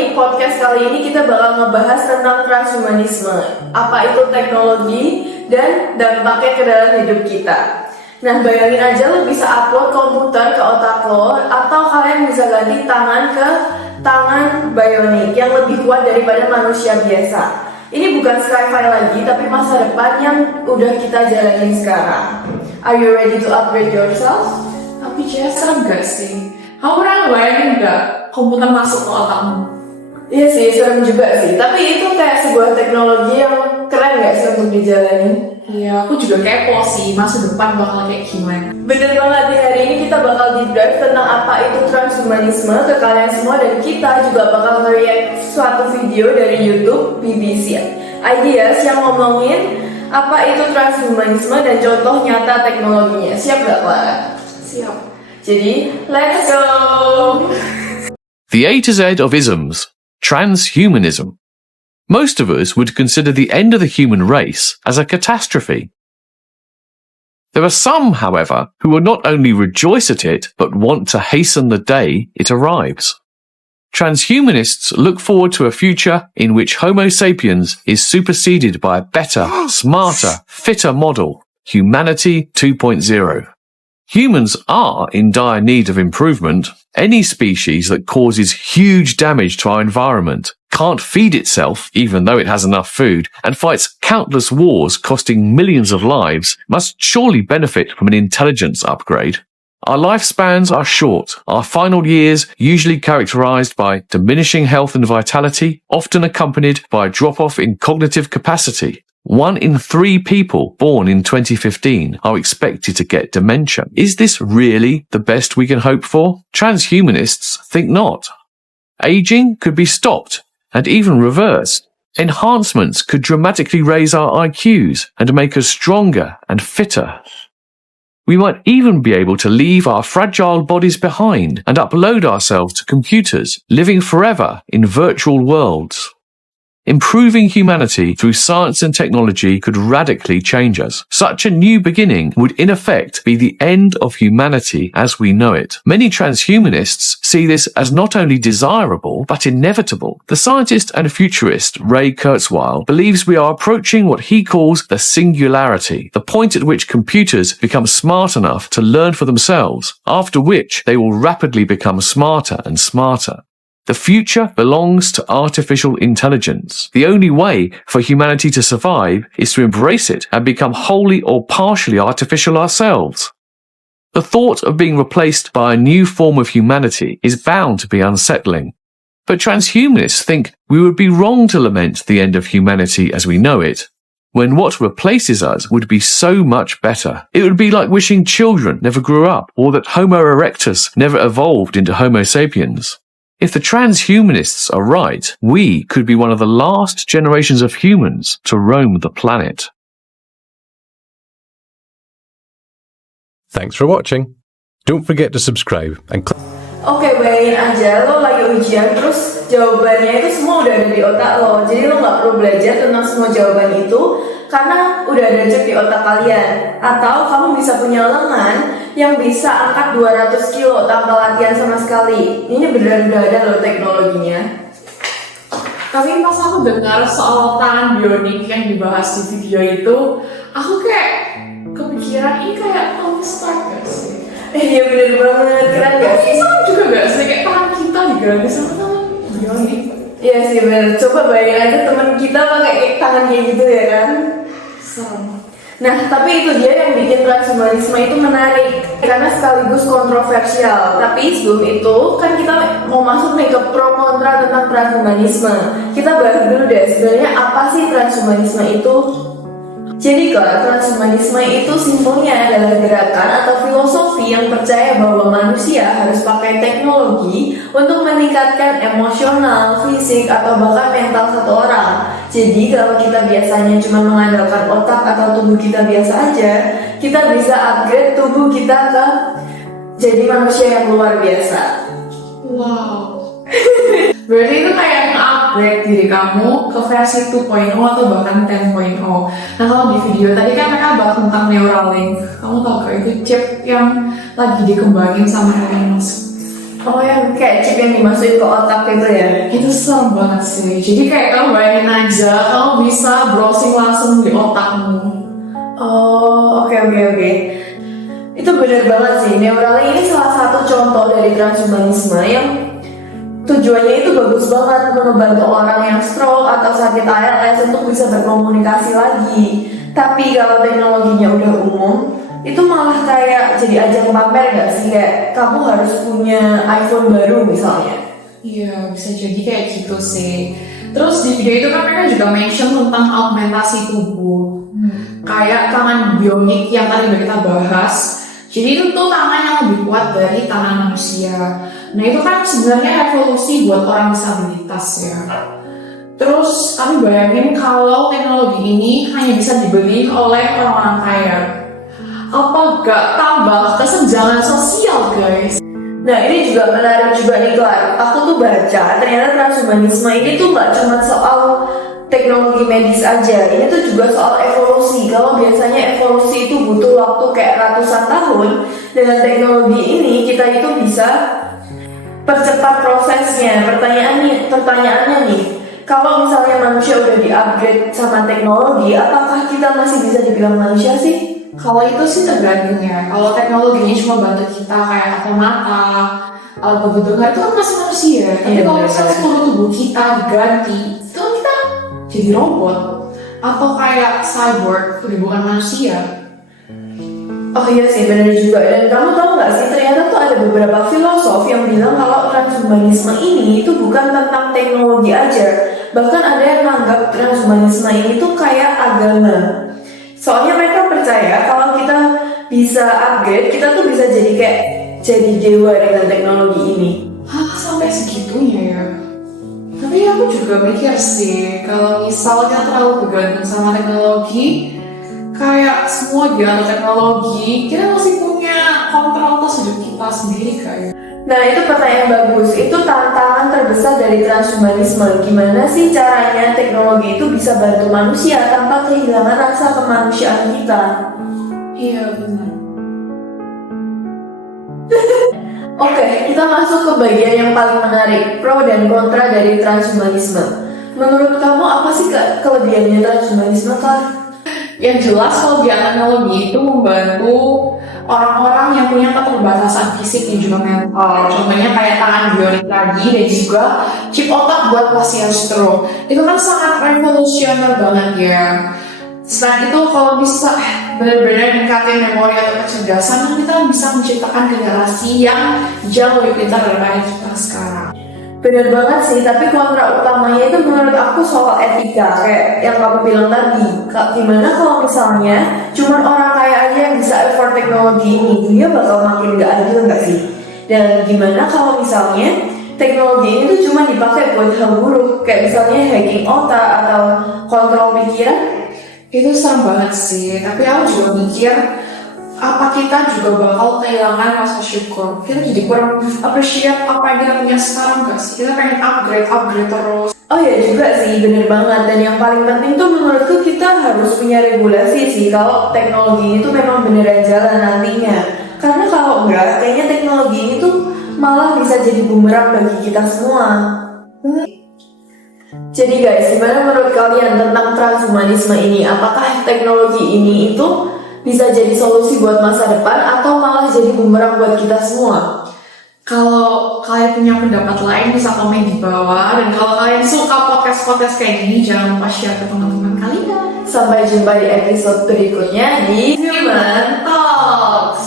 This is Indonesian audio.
nih, podcast kali ini kita bakal ngebahas tentang transhumanisme. Apa itu teknologi dan dampaknya ke dalam hidup kita. Nah, bayangin aja lo bisa upload komputer ke otak lo, atau kalian bisa ganti tangan ke tangan bionik yang lebih kuat daripada manusia biasa. Ini bukan sci-fi lagi, tapi masa depan yang udah kita jalanin sekarang. Are you ready to upgrade yourself? Tapi Jess, serem gak sih? Kamu pernah bayangin gak komputer masuk ke otakmu? Iya sih, serem juga sih. Tapi itu kayak sebuah teknologi yang keren gak sih untuk dijalani? Iya, aku juga kepo sih, masa depan bakal kayak gimana. Bener banget, di hari ini kita bakal deep dive tentang apa itu transhumanisme ke kalian semua. Dan kita juga bakal nge-react suatu video dari YouTube BBC Ideas yang ngomongin apa itu transhumanisme dan contoh nyata teknologinya. Siap gak, Clara? Siap. Jadi, let's go! The A to Z of isms. Transhumanism. Most of us would consider the end of the human race as a catastrophe. There are some, however, who will not only rejoice at it, but want to hasten the day it arrives. Transhumanists look forward to a future in which Homo sapiens is superseded by a better, smarter, fitter model, Humanity 2.0. Humans are in dire need of improvement. Any species that causes huge damage to our environment, can't feed itself even though it has enough food, and fights countless wars costing millions of lives must surely benefit from an intelligence upgrade. Our lifespans are short, our final years usually characterized by diminishing health and vitality, often accompanied by a drop-off in cognitive capacity. 1 in 3 people born in 2015 are expected to get dementia. Is this really the best we can hope for? Transhumanists think not. Aging could be stopped and even reversed. Enhancements could dramatically raise our IQs and make us stronger and fitter. We might even be able to leave our fragile bodies behind and upload ourselves to computers, living forever in virtual worlds. Improving humanity through science and technology could radically change us. Such a new beginning would in effect be the end of humanity as we know it. Many transhumanists see this as not only desirable, but inevitable. The scientist and futurist Ray Kurzweil believes we are approaching what he calls the singularity, the point at which computers become smart enough to learn for themselves, after which they will rapidly become smarter and smarter. The future belongs to artificial intelligence. The only way for humanity to survive is to embrace it and become wholly or partially artificial ourselves. The thought of being replaced by a new form of humanity is bound to be unsettling. But transhumanists think we would be wrong to lament the end of humanity as we know it, when what replaces us would be so much better. It would be like wishing children never grew up, or that Homo erectus never evolved into Homo sapiens. If the transhumanists are right, we could be one of the last generations of humans to roam the planet. Thanks for watching. Don't forget to subscribe and click. Oke, bayangin aja lo lagi ujian terus jawabannya itu semua udah ada di otak lo. Jadi lo gak perlu belajar tentang semua jawaban itu karena udah ada chip di otak kalian. Atau kamu bisa punya lengan yang bisa angkat 200 kilo tanpa latihan sama sekali. Ini beneran udah ada loh teknologinya. Tapi pas aku dengar soal tangan bionik yang dibahas di video itu, aku kayak kepikiran ini kayak Tony Stark gak sih? Iya bener banget, keren gak sih? Sama juga gak sih? Kayak tangan kita diganti sama tangan bionik. Iya sih bener, coba bayangin aja temen kita pakai tangan kayak gitu ya kan? Serem. Nah, tapi itu dia yang bikin transhumanisme itu menarik karena sekaligus kontroversial. Tapi sebelum itu, kan kita mau masuk nih ke pro kontra tentang transhumanisme. Kita bahas dulu deh, sebenarnya apa sih transhumanisme itu? Jadi kalau transhumanisme itu simpelnya adalah gerakan atau filosofi yang percaya bahwa manusia harus pakai teknologi untuk meningkatkan emosional, fisik, atau bahkan mental satu orang. Jadi kalau kita biasanya cuma mengandalkan otak atau tubuh kita biasa aja, kita bisa upgrade tubuh kita ke jadi manusia yang luar biasa. Wow. Berarti itu kayak nge-upgrade diri kamu ke versi 2.0 atau bahkan 10.0. Nah kalau di video tadi kan mereka bahas tentang Neuralink. Kamu tahu gak itu chip yang lagi dikembangin sama Elon Musk? Oh yang kayak chip yang dimasukin ke otak itu ya? Itu serem banget sih. Jadi kayak kamu bayangin aja, kamu bisa browsing langsung di otakmu. Oh, oke. Itu benar banget sih. Neuralink ini salah satu contoh dari transhumanisme yang tujuannya itu bagus banget, membantu orang yang stroke atau sakit ALS untuk bisa berkomunikasi lagi. Tapi kalau teknologinya udah umum, itu malah kayak jadi ajang pamer gak sih? Kayak kamu harus punya iPhone baru misalnya. Iya, bisa jadi kayak gitu sih. Terus di video itu kan mereka juga mention tentang augmentasi tubuh. Kayak tangan bionik yang tadi udah kita bahas. Jadi itu tuh tangan yang lebih kuat dari tangan manusia. Nah itu kan sebenarnya revolusi buat orang disabilitas ya. Terus kami bayangin kalau teknologi ini hanya bisa dibeli oleh orang-orang kaya. Apa gak tambah kesenjangan sosial guys? Nah ini juga menarik juga nih Clara. Aku tuh baca ternyata transhumanisme ini tuh gak cuma soal teknologi medis aja. Ini tuh juga soal evolusi. Kalau biasanya evolusi itu butuh waktu kayak ratusan tahun, dengan teknologi ini kita itu bisa percepat prosesnya. Pertanyaannya nih, kalau misalnya manusia udah di-upgrade sama teknologi, apakah kita masih bisa dibilang manusia sih? Kalau itu sih tergantung ya. Kalau teknologinya cuma bantu kita kayak kacamata, alat bantu dengar itu kan masih manusia. Tapi Iya, kalau benar. misalnya seluruh tubuh kita diganti, itu kan kita jadi robot atau kayak cyborg, udah bukan manusia. Oh iya sih, benar juga. Dan kamu tahu nggak sih, ternyata tuh ada beberapa filosof yang bilang kalau transhumanisme ini itu bukan tentang teknologi aja. Bahkan ada yang menganggap transhumanisme ini tuh kayak agama. Soalnya mereka percaya kalau kita bisa upgrade, kita tuh bisa jadi dewa dengan teknologi ini. Hah, sampai segitunya ya? Tapi aku juga mikir sih, kalau misalnya terlalu bergantung sama teknologi, kayak semua dianut teknologi, kita masih punya kontrol atas hidup kita sendiri kayak. Nah itu pertanyaan bagus. Itu tantangan terbesar dari transhumanisme. Gimana sih caranya teknologi itu bisa bantu manusia tanpa kehilangan rasa kemanusiaan kita? Iya benar. Oke, kita masuk ke bagian yang paling menarik, pro dan kontra dari transhumanisme. Menurut kamu apa sih kelebihannya transhumanisme, Kak? Yang jelas kelebihan teknologi itu membantu orang-orang yang punya keterbatasan fisik dan juga mental. Contohnya kayak tangan bionik tadi dan juga chip otak buat pasien stroke. Itu kan sangat revolusioner banget ya. Selain itu kalau bisa benar-benar meningkatin memori atau kecerdasan, kita bisa menciptakan generasi yang jauh lebih pintar daripada kita sekarang. Bener banget sih, tapi kontra utamanya itu menurut aku soal etika. Kayak yang kamu bilang tadi, gimana kalau misalnya cuma orang kaya aja yang bisa afford teknologi ini, dia bakal makin gak adil gak sih? Dan gimana kalau misalnya teknologi ini tuh cuma dipakai buat hal buruk, kayak misalnya hacking otak atau kontrol pikiran? Itu serem banget sih, tapi aku juga mikir apa kita juga bakal kehilangan rasa syukur. Kita jadi kurang appreciate apa yang kita punya sekarang gak sih? Kita pengen upgrade terus. Oh ya juga sih, bener banget. Dan yang paling penting tuh menurutku kita harus punya regulasi sih kalau teknologi ini tuh memang beneran jalan nantinya. Karena kalau enggak, kayaknya teknologi ini tuh malah bisa jadi bumerang bagi kita semua. Jadi guys, gimana menurut kalian tentang transhumanisme ini? Apakah teknologi ini itu bisa jadi solusi buat masa depan atau malah jadi bumerang buat kita semua? Kalau kalian punya pendapat lain bisa komen di bawah. Dan kalau kalian suka podcast kayak gini, jangan lupa share ke teman-teman kalian. Sampai jumpa di episode berikutnya di Human Talks.